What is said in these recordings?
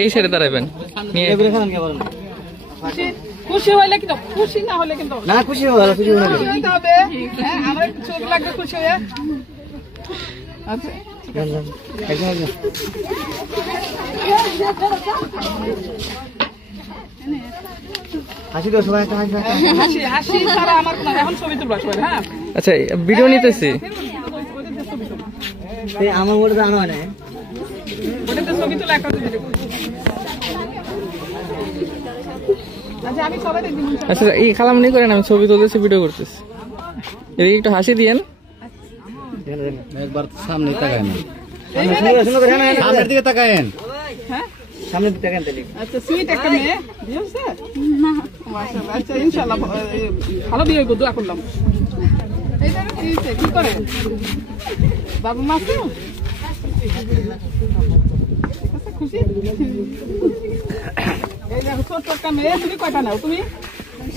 এই সাইডে দাঁড়াবেন। খুশি হইলে কিন্তু, খুশি না হলে কিন্তু না, খুশি হবে, খুশি হবে। হ্যাঁ, আমার ছবি লাগবে খুশি হয়ে। আচ্ছা হাসি তো সবাই, হাসি হাসি ছাড়া আমার কোনো এখন ছবি তুলবা সবাই। হ্যাঁ আচ্ছা, ভিডিও নিতেছি। আমার ওটা জানো না, ওটাতে ছবি তুলে একটা ভিডিও। আচ্ছা আমি সবাই দেখব। আচ্ছা এই খালামনি করেন, আমি ছবি তুলতেছি, ভিডিও করতেছি। এদিকে একটু হাসি দিয়েন। একবার সামনে তাকায় না, সামনের দিকে তাকায়েন। হ্যাঁ সামনের দিকে তাকান তাহলে। আচ্ছা সুইট একটা মেয়ে বিয়ে হচ্ছে না? মাশাআল্লাহ। আচ্ছা ইনশাআল্লাহ ভালো বিয়ে হইব, দোয়া করলাম। এইটা কি করে বাবু মা? আচ্ছা খুশি? এই দেখো ছোট্ট একটা মেয়ে। তুমি কয়টা নাও? তুমি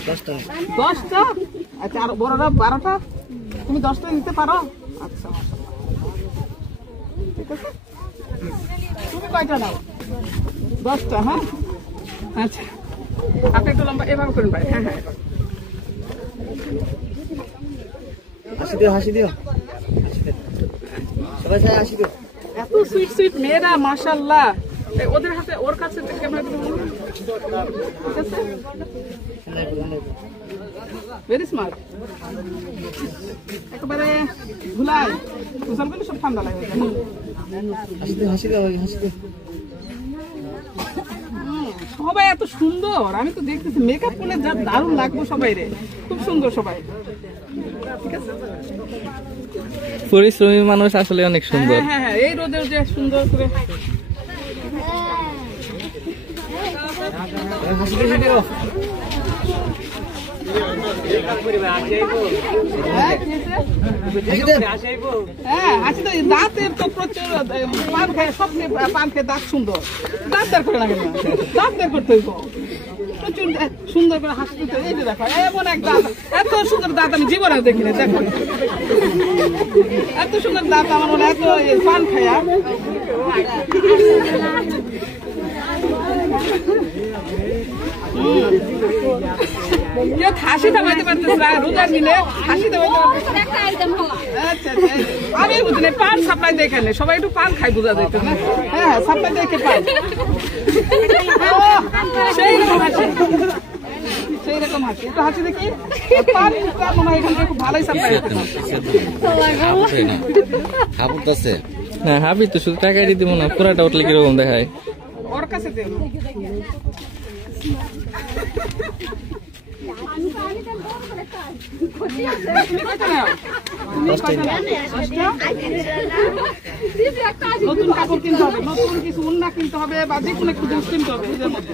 10টা। আচ্ছা আর বড়রা 12টা, তুমি 10টা নিতে পারো? আচ্ছা ঠিক আছে। তুমি কয়টা নাও? 10টা। হ্যাঁ আচ্ছা আপনি একটু লম্বা এভাবে করুন ভাই। হ্যাঁ হ্যাঁ হাসি দিও, হাসি দিও, সবাই হাসি দিও। এত সুইট সুইট মেয়েরা মাশাআল্লাহ। ওদের হাতে, ওর কাছে ক্যামেরা দিতে বলুন। ঠিক আছে, ভেরি স্মার্ট। একেবারে ভুলাই ভুসাল করলে সব ঠান্ডা লাগে। হাসি দিও, হাসি দিও, হাসি দিও। সবাই এত সুন্দর, আমি তো দেখতেছি মেকআপ করলে যা দারুণ লাগবে সবাই রে, খুব সুন্দর সবাই। ঠিক আছে, পরিশ্রমী মানুষ আসলে অনেক সুন্দর। হ্যাঁ হ্যাঁ এই রোদে যে সুন্দর করে হাসি দিও। হ্যাঁ আচ্ছা তো দাঁতের তো প্রচুর পান খায়, সব পান খেয়ে দাঁত সুন্দর। দাঁত বের করে না কেন? দাঁত বের করতে হইব। প্রচুর সুন্দর করে হাসি দিতে। এই যে দেখো এমন এক দাঁত, এত সুন্দর দাঁত আমি জীবনে দেখিনি। দেখো এত সুন্দর দাঁত আমার মনে এত পান খায়া। হাসি থামাইতে পারতেছে না, রোজার দিনে হাসি থামাইতে পারতেছে। আচ্ছা আমি বুঝলি পান সাপ্লাই দেখে নেই, সবাই একটু পান খাই বোঝা যেত না। হ্যাঁ সাপ্লাই দেখে পান, সেই রকম হাসি, সেই রকম হাসি। একটু হাসি দেখি। পান মনে হয় এখানে খুব ভালোই সাপ্লাই হতে হাবুতেছে না, হাবি তো শুধু টাকাই দিয়ে দিব না, পুরাটা উঠলে কিরকম দেখায়। ওর কাছে দেব। নতুন কাপড় কিনতে হবে, নতুন কিছু উন্না কিনতে হবে, বা যে কোনো একটু জিনিস কিনতে হবে এদের মধ্যে।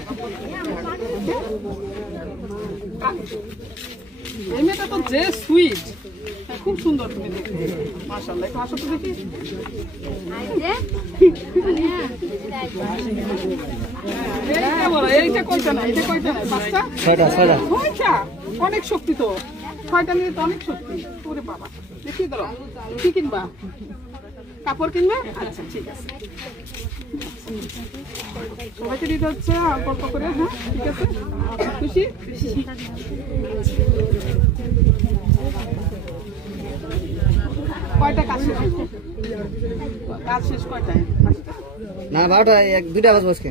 এই মেয়েটা তো যে সুইট, খুব সুন্দর। তুমি দেখি মাশাআল্লাহ, একটু হাসো তো দেখি। এইটা বলো, এইটা কয়টা না? এটা কয়টা না? 5টা? 6টা। অনেক শক্তি তো, 6টা নিয়ে তো অনেক শক্তি। ওরে বাবা, দেখি ধরো কি কিনবা? কাপড় কিনবে? আচ্ছা ঠিক আছে, সবাইকে দিতে হচ্ছে অল্প অল্প করে। হ্যাঁ ঠিক আছে, খুশি? কয়টা কাজ শেষ? কাজ শেষ কয়টায়? না 12টা, 2টা বাজে আজকে।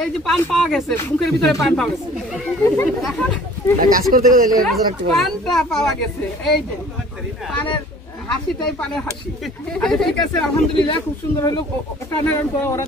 এই যে পান পাওয়া গেছে, মুখের ভিতরে পান পাওয়া গেছে, কাজ করতে গেলে পানটা পাওয়া গেছে। এই যে পানের হাসিটাই পানের হাসি। আচ্ছা ঠিক আছে, আলহামদুলিল্লাহ খুব সুন্দর হলো। ওটা ওরা